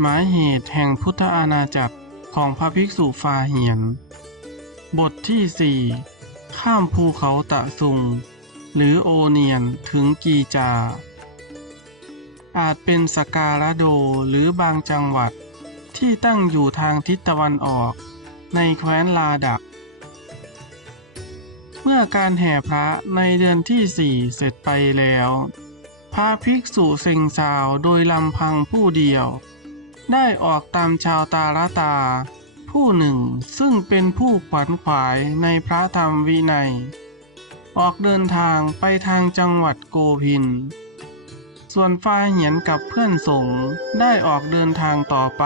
หมายเหตุแห่งพุทธอาณาจักรของพระภิกษุฟาเหียน บทที่ 4 ข้ามภูเขาตะซุง หรือโอเนียนถึงกีจา อาจเป็นสการะโดหรือบางจังหวัดที่ตั้งอยู่ทางทิศตะวันออกในแคว้นลาดัก เมื่อการแห่พระในเดือนที่สี่เสร็จไปแล้ว พระภิกษุเซ็งซาวโดยลำพังผู้เดียว ได้ออกตามชาวตาลตา ผู้หนึ่งซึ่งเป็นผู้ขวัญขวายในพระธรรมวินัย ออกเดินทางไปทางจังหวัดโกพิน ส่วนฟ้าเหียนกับเพื่อนสงฆ์ได้ออกเดินทางต่อไป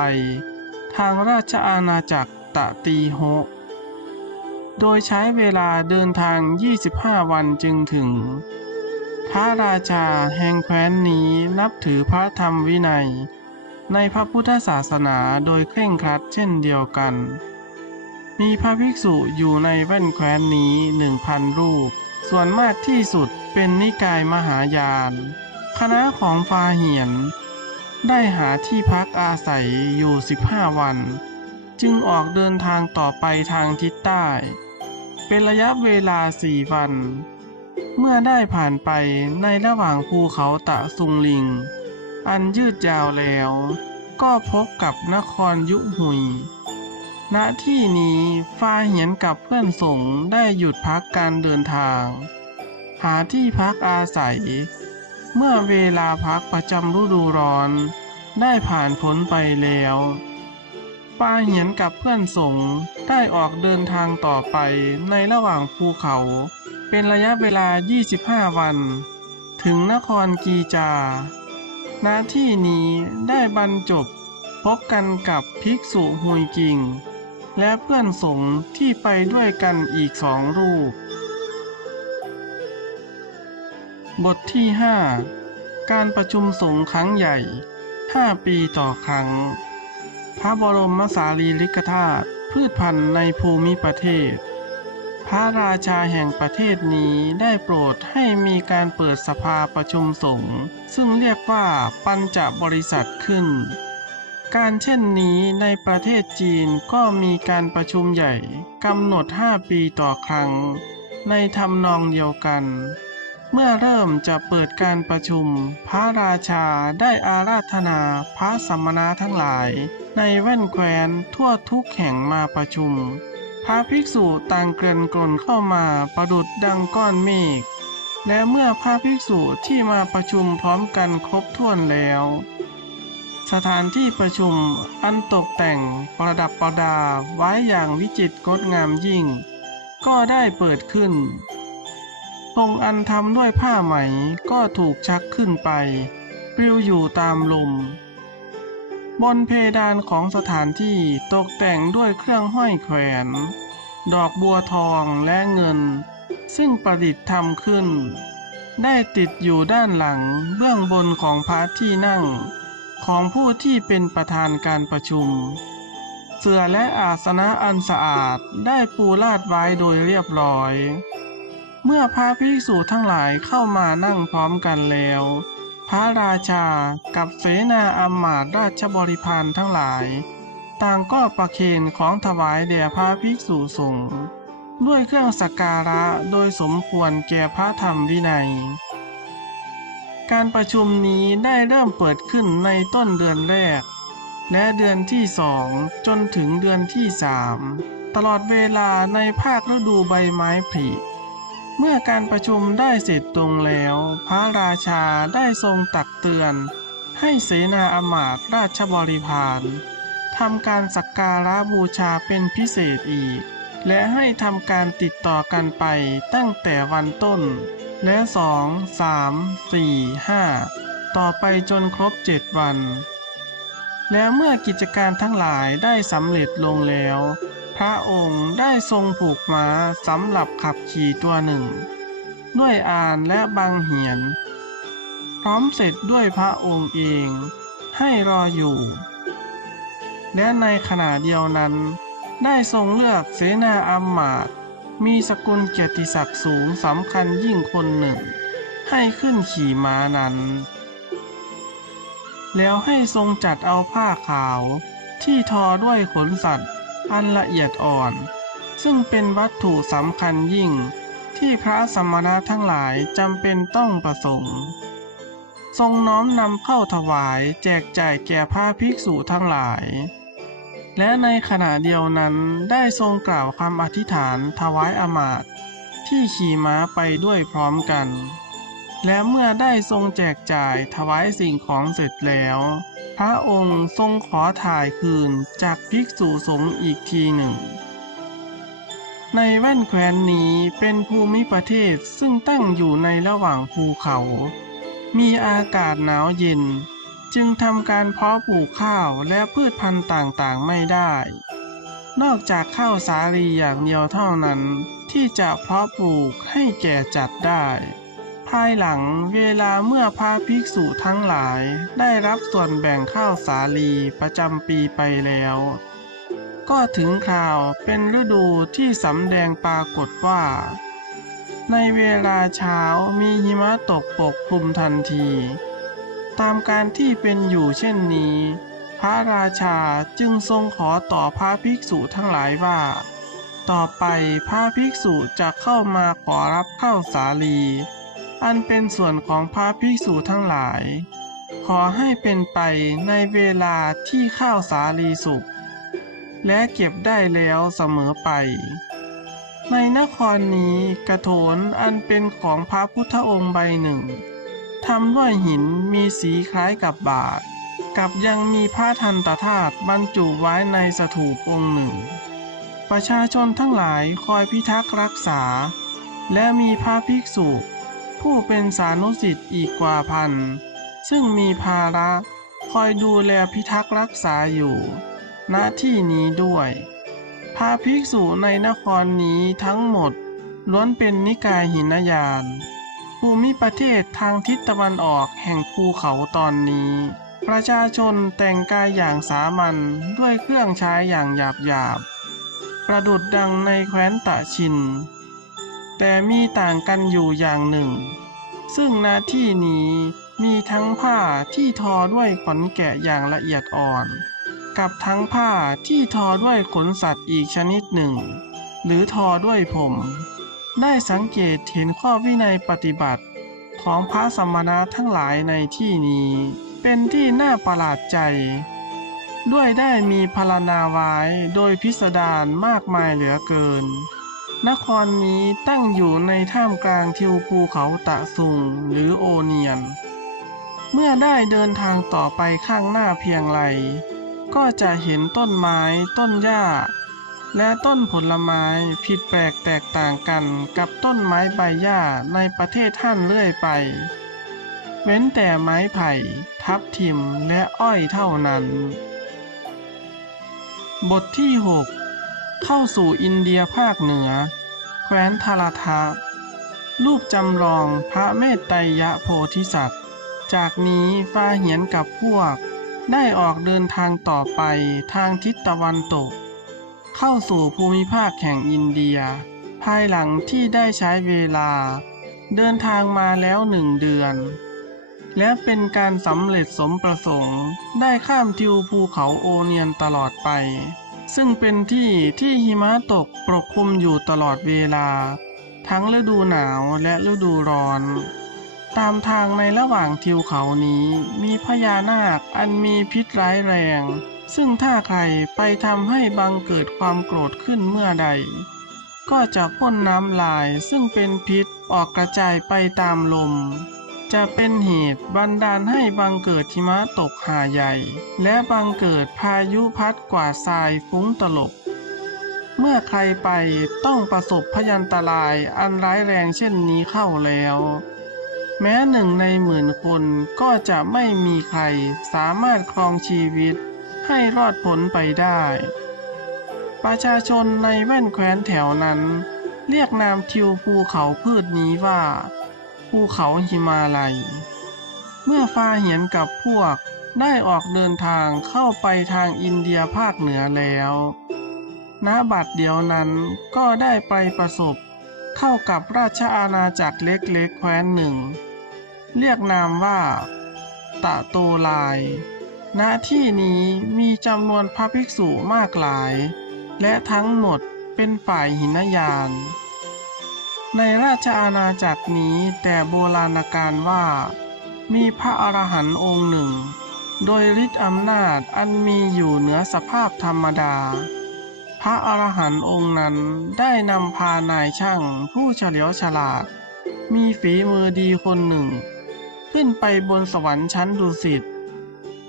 ทางราชอาณาจักรตะตีโฮโดยใช้เวลาเดินทาง 25 วันจึงถึง พระราชาแห่งแคว้นนี้นับถือพระธรรมวินัย ในพระพุทธศาสนาโดยเคร่งครัดเช่นเดียวกัน มีพระภิกษุอยู่ในแว่นแคว้นนี้หนึ่งพันรูป ส่วนมากที่สุดเป็นนิกายมหายาน คณะของฟาเหียน ได้หาที่พักอาศัยอยู่ 15 วัน จึงออกเดินทางต่อไปทางทิศใต้ เป็นระยะเวลาสี่วัน เมื่อได้ผ่านไปในระหว่างภูเขาตะซุงลิง อันยืดยาวแล้ว ก็พบกับนครยุหุย ณที่นี้ฟ้าเหียนกับเพื่อนสงได้หยุดพักการเดินทาง หาที่พักอาศัย เมื่อเวลาพักประจำฤดูร้อน ได้ผ่านพ้นไปแล้วปาเหียนกับเพื่อนสงได้ออกเดินทางต่อไปในระหว่างภูเขา เป็นระยะเวลา 25 วัน ถึงนครกีจา ณที่นี้ได้บรรจบพบกันกับภิกษุฮุยกิง และเพื่อนสงฆ์ที่ไปด้วยกันอีกสองรูป บทที่ 5 การประชุมสงฆ์ครั้งใหญ่ 5 ปีต่อครั้ง พระบรมสารีริกธาตุพืชพันธุ์ในภูมิประเทศ พระราชาแห่งประเทศนี้ได้โปรดให้มีการเปิดสภาประชุมสงฆ์ซึ่งเรียกว่าปัญจบริษัทขึ้น การเช่นนี้ในประเทศจีนก็มีการประชุมใหญ่กำหนด 5 ปีต่อครั้ง ในทำนองเดียวกัน เมื่อเริ่มจะเปิดการประชุม พระราชาได้อาราธนาพระสมณะทั้งหลาย ในแว่นแคว้นทั่วทุกแห่งมาประชุม พระภิกษุต่างเกลื่อนกล่นเข้ามาประดุดดังก้อนเมฆ และเมื่อพระภิกษุที่มาประชุมพร้อมกันครบถ้วนแล้ว สถานที่ประชุมอันตกแต่งประดับประดาไว้อย่างวิจิตรงดงามยิ่ง ก็ได้เปิดขึ้นธงอันทำด้วยผ้าไหมก็ถูกชักขึ้นไป ปลิวอยู่ตามลม บนเพดานของสถานที่ตกแต่งด้วยเครื่องห้อยแขวน ดอกบัวทองและเงิน ซึ่งประดิษฐ์ทำขึ้น ได้ติดอยู่ด้านหลังเบื้องบนของพระที่นั่ง ของผู้ที่เป็นประธานการประชุม เสื่อและอาสนะอันสะอาดได้ปูลาดไว้โดยเรียบร้อย เมื่อพระภิกษุทั้งหลายเข้ามานั่งพร้อมกันแล้ว พระราชากับเสนาอำมาตย์ราชบริพารทั้งหลาย ต่างก็ประเคนของถวายแด่พระภิกษุสงฆ์ด้วยเครื่องสักการะโดยสมควรแก่พระธรรมวินัย การประชุมนี้ได้เริ่มเปิดขึ้นในต้นเดือนแรก และเดือนที่สองจนถึงเดือนที่สามตลอดเวลาในภาคฤดูใบไม้ผลิ เมื่อการประชุมได้เสร็จตรงแล้ว พระราชาได้ทรงตักเตือน ให้เสนาอำมาตย์ราชบริพารทำการสักการะบูชาเป็นพิเศษอีก และให้ทำการติดต่อกันไปตั้งแต่วันต้น และสองสามสี่ห้าต่อไปจนครบเจ็ดวัน และเมื่อกิจการทั้งหลายได้สำเร็จลงแล้ว พระองค์ได้ทรงผูกม้าสำหรับขับขี่ตัวหนึ่ง ด้วยอานและบางเหียน พร้อมเสร็จด้วยพระองค์เองให้รออยู่ และในขณะเดียวนั้น ได้ทรงเลือกเสนาอำมาตย์มีสกุลเกียรติศักดิ์สูงสำคัญยิ่งคนหนึ่ง ให้ขึ้นขี่ม้านั้น แล้วให้ทรงจัดเอาผ้าขาวที่ทอด้วยขนสัตว์ อันละเอียดอ่อน ซึ่งเป็นวัตถุสำคัญยิ่ง ที่พระสมณะทั้งหลายจำเป็นต้องประสงค์ ทรงน้อมนำเข้าถวายแจกจ่ายแก่พระภิกษุทั้งหลาย และในขณะเดียวนั้นได้ทรงกล่าวคำอธิษฐานถวายอมาตที่ขี่ม้าไปด้วยพร้อมกัน และเมื่อได้ทรงแจกจ่ายถวายสิ่งของเสร็จแล้ว พระองค์ทรงขอถ่ายคืนจากภิกษุสงฆ์อีกทีหนึ่ง ในแว่นแคว้นนี้เป็นภูมิประเทศซึ่งตั้งอยู่ในระหว่างภูเขา มีอากาศหนาวเย็น จึงทำการเพาะปลูกข้าวและพืชพันธุ์ต่างๆไม่ได้ นอกจากข้าวสาลีอย่างเดียวเท่านั้นที่จะเพาะปลูกให้แก่จัดได้ ภายหลังเวลาเมื่อพระภิกษุทั้งหลาย ได้รับส่วนแบ่งข้าวสาลีประจำปีไปแล้ว ก็ถึงคราวเป็นฤดูที่สำแดงปรากฏว่า ในเวลาเช้ามีหิมะตกปกคลุมทันที ตามการที่เป็นอยู่เช่นนี้ พระราชาจึงทรงขอต่อพระภิกษุทั้งหลายว่า ต่อไปพระภิกษุจะเข้ามาขอรับข้าวสาลี อันเป็นส่วนของพระภิกษุทั้งหลาย ขอให้เป็นไปในเวลาที่ข้าวสาลีสุกและเก็บได้แล้วเสมอไป ในนครนี้กระโถนอันเป็นของพระพุทธองค์ใบหนึ่งทำด้วยหินมีสีคล้ายกับบาท กับยังมีพระทันตธาตุบรรจุไว้ในสถูปองค์หนึ่ง ประชาชนทั้งหลายคอยพิทักษ์รักษา และมีพระภิกษุ ผู้เป็นสานุสิทธิ์อีกกว่าพัน ซึ่งมีภาระคอยดูแลพิทักษ์รักษาอยู่ ณที่นี้ด้วยพระภิกษุในนครนี้ทั้งหมดล้วนเป็นนิกายหินยาน ภูมิประเทศทางทิศตะวันออกแห่งภูเขาตอนนี้ ประชาชนแต่งกายอย่างสามัญด้วยเครื่องใช้อย่างหยาบหยาบประดุดดังในแคว้นตะชิน แต่มีต่างกันอยู่อย่างหนึ่ง ซึ่งหน้าที่นี้มีทั้งผ้าที่ทอด้วยขนแกะอย่างละเอียดอ่อน กับทั้งผ้าที่ทอด้วยขนสัตว์อีกชนิดหนึ่ง หรือทอด้วยผม ได้สังเกตเห็นข้อวินัยปฏิบัติของพระสมณะทั้งหลายในที่นี้ เป็นที่น่าประหลาดใจ ด้วยได้มีพรรณนาไว้โดยพิสดารมากมายเหลือเกิน นครนี้ตั้งอยู่ในท่ามกลางทิวภูเขาตะซุงหรือโอเนียน เมื่อได้เดินทางต่อไปข้างหน้าเพียงไรก็จะเห็นต้นไม้ ต้นหญ้า และต้นผลไม้ผิดแปลกแตกต่างกันกับต้นไม้ใบหญ้าในประเทศท่านเรื่อยไป เว้นแต่ไม้ไผ่ ทับทิมและอ้อยเท่านั้น บทที่ 6 เข้าสู่อินเดียภาคเหนือ แคว้นทาราทะรูปจำลองพระเมตไตรยะโพธิสัตว์ จากนี้ฟ้าเหียนกับพวก ได้ออกเดินทางต่อไปทางทิศตะวันตก เข้าสู่ภูมิภาคแห่งอินเดีย ภายหลังที่ได้ใช้เวลา เดินทางมาแล้วหนึ่งเดือน และเป็นการสำเร็จสมประสงค์ได้ข้ามทิวภูเขาโอเนียนตลอดไป ซึ่งเป็นที่ที่หิมะตกปกคลุมอยู่ตลอดเวลา ทั้งฤดูหนาวและฤดูร้อน ตามทางในระหว่างทิวเขานี้มีพญานาคอันมีพิษร้ายแรง ซึ่งถ้าใครไปทำให้บังเกิดความโกรธขึ้นเมื่อใด ก็จะพ่นน้ำลายซึ่งเป็นพิษออกกระจายไปตามลม จะเป็นเหตุบันดาลให้บังเกิดหิมะตกหาใหญ่ และบังเกิดพายุพัดกว่าทรายฟุ้งตลบ เมื่อใครไปต้องประสบพยันตรายอันร้ายแรงเช่นนี้เข้าแล้ว แม้หนึ่งในหมื่นคนก็จะไม่มีใครสามารถครองชีวิตให้รอดพ้นไปได้ ประชาชนในแว่นแคว้นแถวนั้น เรียกนามทิวภูเขาพืชนี้ว่า ภูเขาหิมาลัย เมื่อฟาเหียนกับพวกได้ออกเดินทางเข้าไปทางอินเดียภาคเหนือแล้วณบัดเดียวนั้นก็ได้ไปประสบเข้ากับราชอาณาจักรเล็กๆแคว้นหนึ่ง เรียกนามว่า ตะโตลาย ณที่นี้มีจำนวนพระภิกษุมากหลาย และทั้งหมดเป็นฝ่ายหินยาน ในราชอาณาจักรนี้แต่โบราณกาลว่า มีพระอรหันต์องค์หนึ่ง โดยฤทธิอำนาจอันมีอยู่เหนือสภาพธรรมดา พระอรหันต์องค์นั้นได้นำพานายช่างผู้เฉลียวฉลาด มีฝีมือดีคนหนึ่ง ขึ้นไปบนสวรรค์ชั้นดุสิต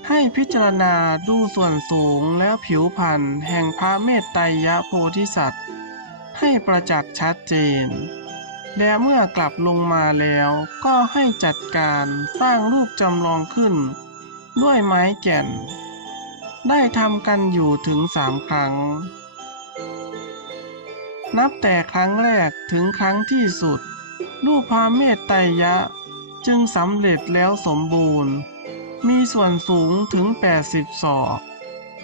ให้พิจารณาดูส่วนสูงแล้วผิวพรรณแห่งพระเมตไตรยโพธิสัตว์ ให้ประจักษ์ชัดเจน และเมื่อกลับลงมาแล้วก็ให้จัดการสร้างรูปจำลองขึ้น ด้วยไม้แก่น ได้ทำกันอยู่ถึงสามครั้ง นับแต่ครั้งแรกถึงครั้งที่สุด รูปพระเมตไตรยะ จึงสำเร็จแล้วสมบูรณ์ มีส่วนสูงถึง 80 ศอก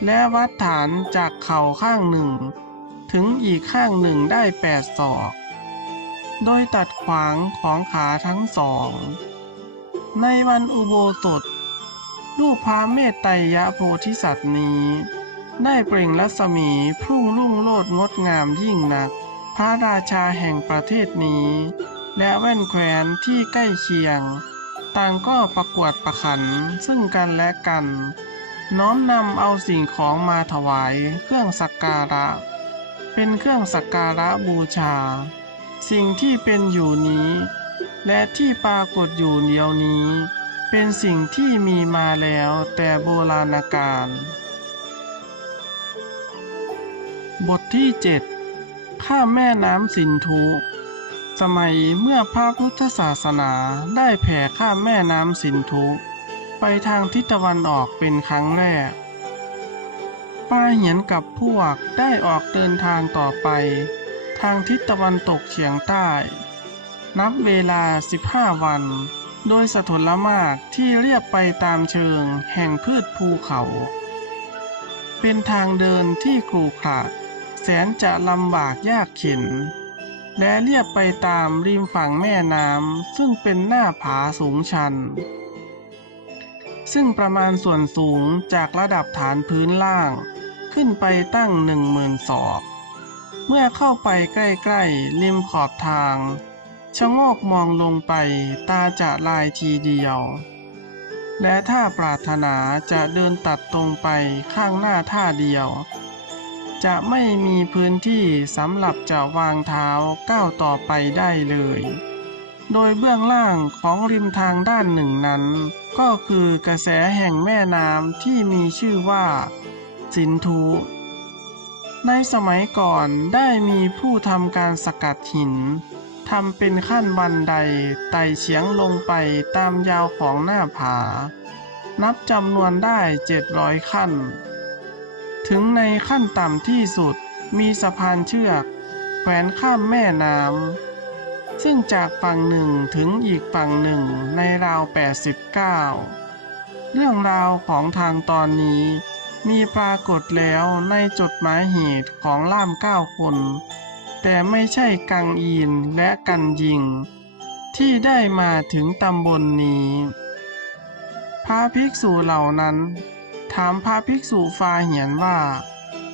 และวัดฐานจากเข่าข้างหนึ่ง ถึงอีกข้างหนึ่งได้ 8 ศอก โดยตัดขวางของขาทั้งสอง ในวันอุโบสถ รูปพระเมตไตรยโพธิสัตว์นี้ ได้เปล่งรัศมีพุ่งรุ่งโรจน์งดงามยิ่งนัก พระราชาแห่งประเทศนี้ และแว่นแคว้นที่ใกล้เคียง ต่างก็ประกวดประขันซึ่งกันและกัน น้อมนำเอาสิ่งของมาถวายเครื่องสักการะ เป็นเครื่องสักการะบูชา สิ่งที่เป็นอยู่นี้ และที่ปรากฏอยู่เดียวนี้ เป็นสิ่งที่มีมาแล้วแต่โบราณกาลบทที่ 7 ข้าแม่น้ำสินธุ สมัยเมื่อพระพุทธศาสนาได้แผ่ข้าแม่น้ำสินธุ ไปทางทิศตะวันออกเป็นครั้งแรกป้าเหียนกับพวกได้ออกเดินทางต่อไป ทางทิศตะวันตกเฉียงใต้ นับเวลา 15 วัน โดยสถลมากที่เรียบไปตามเชิงแห่งพืชภูเขา เป็นทางเดินที่ขรุขระแสนจะลำบากยากเข็น และเรียบไปตามริมฝั่งแม่น้ำซึ่งเป็นหน้าผาสูงชัน ซึ่งประมาณส่วนสูงจากระดับฐานพื้นล่าง ขึ้นไปตั้งหนึ่งหมื่นศอก เมื่อเข้าไปใกล้ๆริมขอบทางชะโงกมองลงไปตาจะลายทีเดียว และถ้าปรารถนาจะเดินตัดตรงไปข้างหน้าท่าเดียว จะไม่มีพื้นที่สำหรับจะวางเท้าก้าวต่อไปได้เลย โดยเบื้องล่างของริมทางด้านหนึ่งนั้น ก็คือกระแสแห่งแม่น้ำที่มีชื่อว่า สินธุ ในสมัยก่อนได้มีผู้ทำการสกัดหินทำเป็นขั้นบันไดไต่เฉียงลงไปตามยาวของหน้าผา นับจำนวนได้เจ็ดร้อยขั้น ถึงในขั้นต่ำที่สุดมีสะพานเชือกแขวนข้ามแม่น้ำซึ่งจากฝั่งหนึ่งถึงอีกฝั่งหนึ่งในราว 89 เรื่องราวของทางตอนนี้ มีปรากฏแล้วในจดหมายเหตุของล่ามเก้าคน แต่ไม่ใช่กังอีนและกันยิง ที่ได้มาถึงตำบลนนี้ พระภิกษุเหล่านั้น ถามพระภิกษุฟาเหียนว่า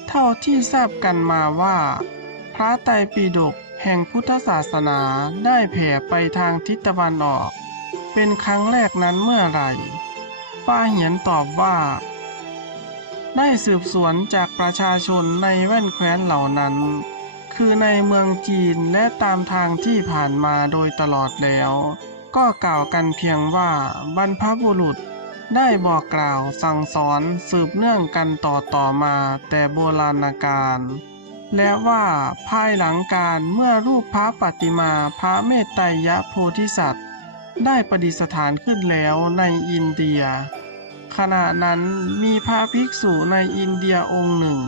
เท่าที่ทราบกันมาว่า พระไตรปิฎกแห่งพุทธศาสนาได้แผ่ไปทางทิศตะวันออก เป็นครั้งแรกนั้นเมื่อไหร่ฟาเหียนตอบว่า ได้สืบสวนจากประชาชนในแว่นแคว้นเหล่านั้น คือในเมืองจีนและตามทางที่ผ่านมาโดยตลอดแล้ว ก็กล่าวกันเพียงว่าบรรพบุรุษได้บอกกล่าวสั่งสอนสืบเนื่องกันต่อต่อมาแต่โบราณกาลและว่าภายหลังการเมื่อรูปพระปฏิมาพระเมตไตรยโพธิสัตว์ ได้ประดิษฐานขึ้นแล้วในอินเดีย ขณะนั้นมีพระภิกษุในอินเดียองค์หนึ่ง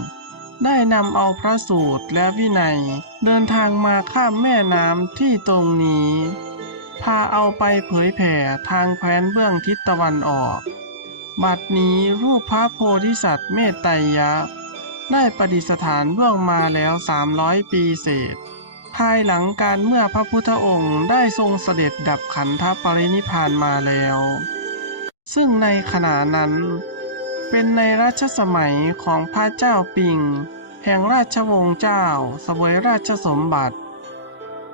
ได้นำเอาพระสูตรและวินัย เดินทางมาข้ามแม่น้ำที่ตรงนี้ พาเอาไปเผยแผ่ทางแคว้นเบื้องทิศตะวันออก บัดนี้รูปพระโพธิสัตว์เมตไตรยะ ได้ประดิษฐานเบื้องมาแล้ว 300 ปีเศษ ภายหลังการเมื่อพระพุทธองค์ได้ทรงเสด็จดับขันธปรินิพพานมาแล้ว ซึ่งในขณะนั้น เป็นในรัชสมัยของพระเจ้าปิง แห่งราชวงศ์เจ้าสวยราชสมบัติ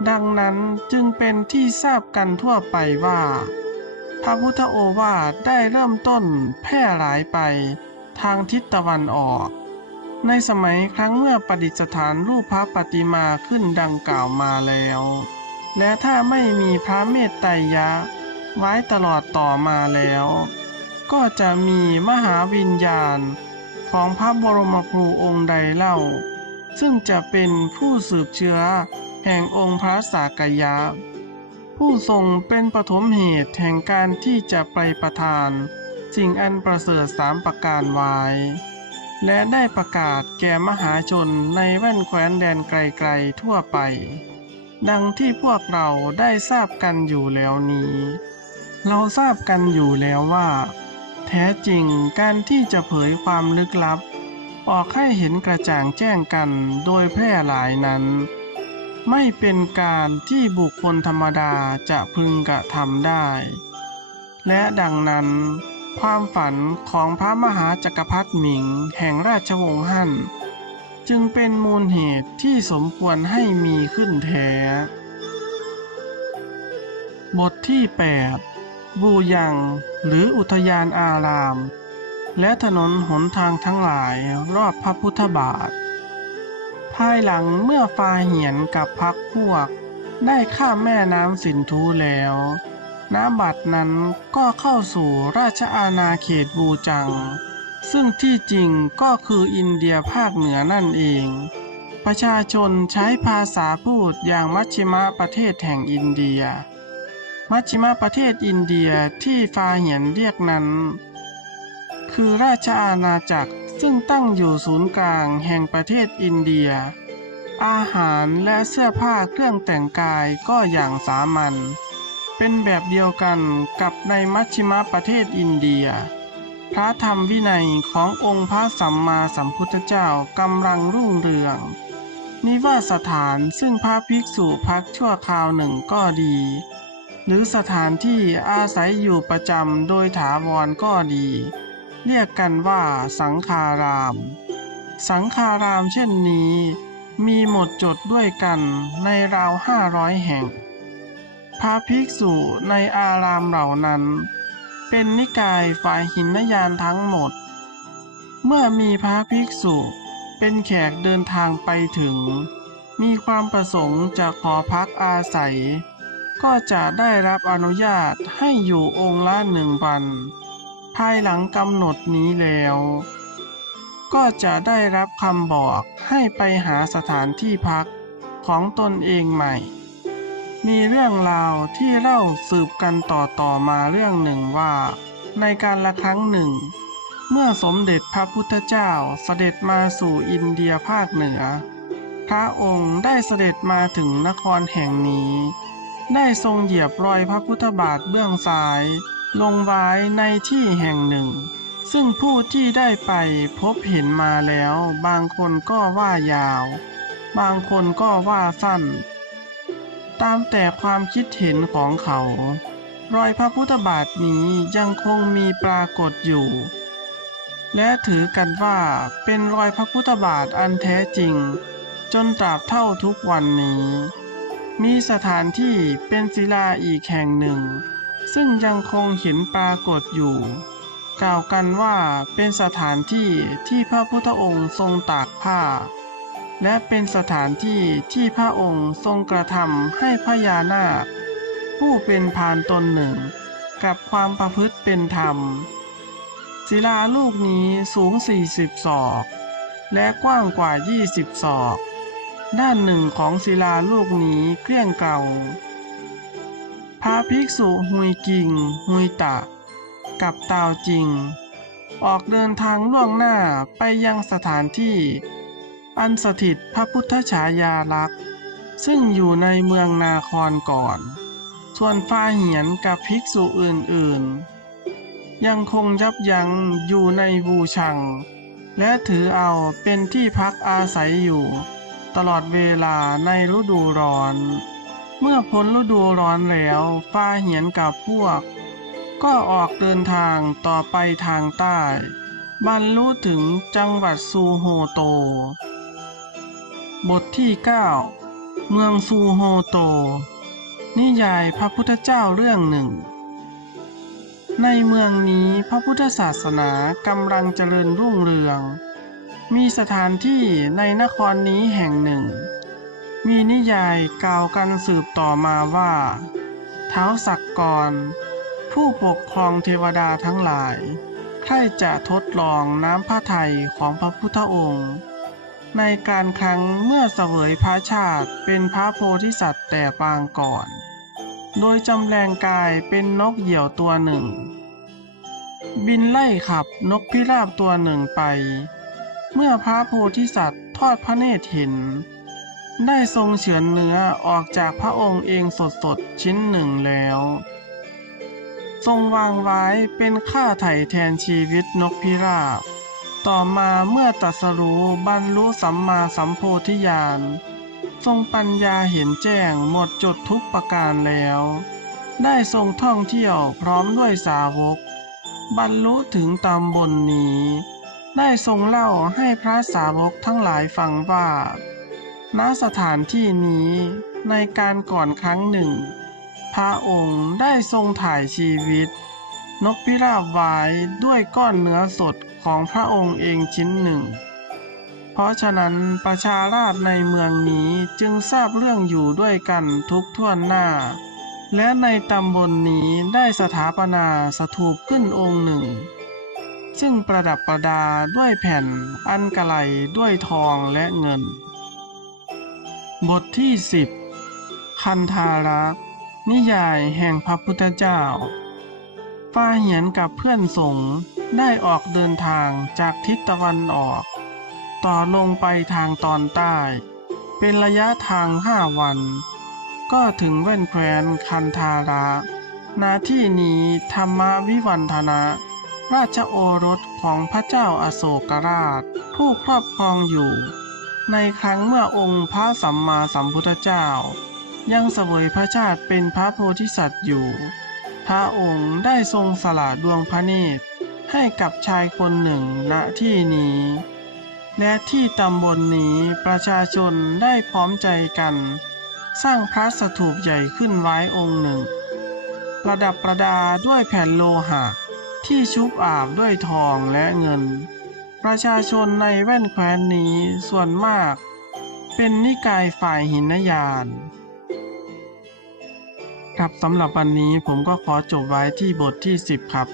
ดังนั้นจึงเป็นที่ทราบกันทั่วไปว่า พระพุทธโอวาทได้เริ่มต้นแพร่หลายไปทางทิศตะวันออก ในสมัยครั้งเมื่อประดิษฐานรูปพระปฏิมาขึ้นดังกล่าวมาแล้ว และถ้าไม่มีพระเมตไตรยะ ไว้ตลอดต่อมาแล้ว ก็จะมีมหาวิญญาณของพระบรมครูองค์ใดเล่า ซึ่งจะเป็นผู้สืบเชื้อแห่งองค์พระสากยะ ผู้ทรงเป็นปฐมเหตุแห่งการที่จะไปประทาน สิ่งอันประเสริฐสามประการไว้ และได้ประกาศแก่มหาชนในแว่นแคว้นแดนไกลๆทั่วไป ดังที่พวกเราได้ทราบกันอยู่แล้วนี้ เราทราบกันอยู่แล้วว่า แท้จริงการที่จะเผยความลึกลับ ออกให้เห็นกระจ่างแจ้งกันโดยแพร่หลายนั้น ไม่เป็นการที่บุคคลธรรมดาจะพึงกระทำได้ และดังนั้น ความฝันของพระมหาจักรพรรดิหมิงแห่งราชวงศ์ฮั่น จึงเป็นมูลเหตุที่สมควรให้มีขึ้นแท้ บทที่ 8 บูยังหรืออุทยานอาราม และถนนหนทางทั้งหลายรอบพระพุทธบาท ภายหลังเมื่อฟาเหียนกับพักพวก ได้ข้ามแม่น้ำสินธุแล้ว น้ำบัดนั้นก็เข้าสู่ราชอาณาเขตบูจัง ซึ่งที่จริงก็คืออินเดียภาคเหนือนั่นเอง ประชาชนใช้ภาษาพูดอย่างมัชชิมะประเทศแห่งอินเดีย มัชชิมะประเทศอินเดียที่ฟาเหียนเรียกนั้น คือราชอาณาจักรซึ่งตั้งอยู่ศูนย์กลางแห่งประเทศอินเดีย อาหารและเสื้อผ้าเครื่องแต่งกายก็อย่างสามัญเป็นแบบเดียวกันกับในมัชชิมะประเทศอินเดีย พระธรรมวินัยขององค์พระสัมมาสัมพุทธเจ้ากำลังรุ่งเรือง นิวาสถานซึ่งพระภิกษุพักชั่วคราวหนึ่งก็ดี หรือสถานที่อาศัยอยู่ประจำโดยถาวรก็ดี เรียกกันว่าสังฆาราม สังฆารามเช่นนี้ มีหมดจดด้วยกันในราวห้าร้อยแห่ง พระภิกษุในอารามเหล่านั้น เป็นนิกายฝ่ายหินยานทั้งหมด เมื่อมีพระภิกษุเป็นแขกเดินทางไปถึง มีความประสงค์จะขอพักอาศัย ก็จะได้รับอนุญาตให้อยู่องค์ละหนึ่งวัน ภายหลังกำหนดนี้แล้ว ก็จะได้รับคำบอกให้ไปหาสถานที่พักของตนเองใหม่ มีเรื่องราวที่เล่าสืบกันต่อต่อมาเรื่องหนึ่งว่า ในการละครั้งหนึ่ง เมื่อสมเด็จพระพุทธเจ้าเสด็จมาสู่อินเดียภาคเหนือ พระองค์ได้เสด็จมาถึงนครแห่งนี้ ได้ทรงเหยียบรอยพระพุทธบาทเบื้องซ้าย ลงไว้ในที่แห่งหนึ่ง ซึ่งผู้ที่ได้ไปพบเห็นมาแล้ว บางคนก็ว่ายาว บางคนก็ว่าสั้น ตามแต่ความคิดเห็นของเขา รอยพระพุทธบาทนี้ยังคงมีปรากฏอยู่ และถือกันว่าเป็นรอยพระพุทธบาทอันแท้จริง จนตราบเท่าทุกวันนี้ มีสถานที่เป็นศิลาอีกแห่งหนึ่ง ซึ่งยังคงเห็นปรากฏอยู่ กล่าวกันว่าเป็นสถานที่ที่พระพุทธองค์ทรงตากผ้า และเป็นสถานที่ที่พระองค์ทรงกระทำให้พญานาค ผู้เป็นพานตนหนึ่ง กับความประพฤติเป็นธรรม ศิลาลูกนี้สูง 40 ศอก และกว้างกว่า 20 ศอก ด้านหนึ่งของศิลาลูกนี้เกลี้ยงเก่า พระภิกษุฮุยกิงฮุยตะ กับตาวจริง ออกเดินทางล่วงหน้าไปยังสถานที่ อันสถิตพระพุทธฉายาลักษณ์ซึ่งอยู่ในเมืองนาครก่อน ส่วนฟ้าเหียนกับภิกษุอื่นๆ ยังคงยับยั้งอยู่ในบูชัง และถือเอาเป็นที่พักอาศัยอยู่ ตลอดเวลาในฤดูร้อน เมื่อพ้นฤดูร้อนแล้วฟ้าเหียนกับพวก ก็ออกเดินทางต่อไปทางใต้บรรลุถึงจังหวัดซูโฮโต บทที่ 9 เมืองซูโฮโต นิยายพระพุทธเจ้าเรื่องหนึ่ง ในเมืองนี้พระพุทธศาสนากำลังเจริญรุ่งเรือง มีสถานที่ในนครนี้แห่งหนึ่ง มีนิยายกล่าวกันสืบต่อมาว่าเท้าสักกร ผู้ปกครองเทวดาทั้งหลายใครจะทดลองน้ำพระทัยของพระพุทธองค์ ในการครั้งเมื่อเสวยพระชาติเป็นพระโพธิสัตว์แต่ปางก่อน โดยจำแรงกายเป็นนกเหยี่ยวตัวหนึ่ง บินไล่ขับนกพิราบตัวหนึ่งไป เมื่อพระโพธิสัตว์ทอดพระเนตรเห็น ได้ทรงเฉือนเนื้อออกจากพระองค์เองสดๆชิ้นหนึ่งแล้ว ทรงวางไว้เป็นค่าไถ่แทนชีวิตนกพิราบ ต่อมาเมื่อตรัสรู้บรรลุสัมมาสัมโพธิญาณ ทรงปัญญาเห็นแจ้งหมดจดทุกประการแล้ว ได้ทรงท่องเที่ยวพร้อมด้วยสาวก บรรลุถึงตามบนนี้ ได้ทรงเล่าให้พระสาวกทั้งหลายฟังว่า ณ สถานที่นี้ในการก่อนครั้งหนึ่ง พระองค์ได้ทรงถ่ายชีวิต นกพิราบไว้ด้วยก้อนเนื้อสดของพระองค์เองชิ้นหนึ่ง เพราะฉะนั้นประชาราษฎร์ในเมืองนี้จึงทราบเรื่องอยู่ด้วยกันทุกท่วนหน้า และในตำบลนนี้ได้สถาปนาสถูปขึ้นองค์หนึ่ง ซึ่งประดับประดาด้วยแผ่นอันกะไลด้วยทองและเงิน บทที่ 10 คันธารักนิยายแห่งพระพุทธเจ้าฟ้าเหียนกับเพื่อนสงฆ์ได้ออกเดินทางจากทิศตะวันออก ต่อลงไปทางตอนใต้ เป็นระยะทางห้าวัน ก็ถึงแว่นแคว้นคันธาระณที่นี้ธรรมวิวันธนะ ราชโอรสของพระเจ้าอาโศกราช ผู้ครอบครองอยู่ ในครั้งเมื่อองค์พระสัมมาสัมพุทธเจ้า ยังเสวยพระชาติเป็นพระโพธิสัตว์อยู่ พระองค์ได้ทรงสละดวงพระเนตรให้กับชายคนหนึ่งณที่นี้ และที่ตำบลนนี้ประชาชนได้พร้อมใจกัน สร้างพระสถูปใหญ่ขึ้นไว้องค์หนึ่ง ประดับประดาด้วยแผ่นโลหะ ที่ชุบอาบด้วยทองและเงิน ประชาชนในแว่นแคว้นนี้ส่วนมาก เป็นนิกายฝ่ายหินยานครับสำหรับวันนี้ผมก็ขอจบไว้ที่บทที่ 10 ครับ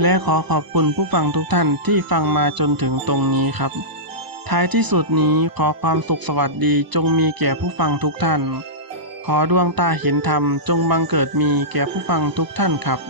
และขอขอบคุณผู้ฟังทุกท่านที่ฟังมาจนถึงตรงนี้ครับ ท้ายที่สุดนี้ขอความสุขสวัสดีจงมีแก่ผู้ฟังทุกท่าน ขอดวงตาเห็นธรรมจงบังเกิดมีแก่ผู้ฟังทุกท่านครับ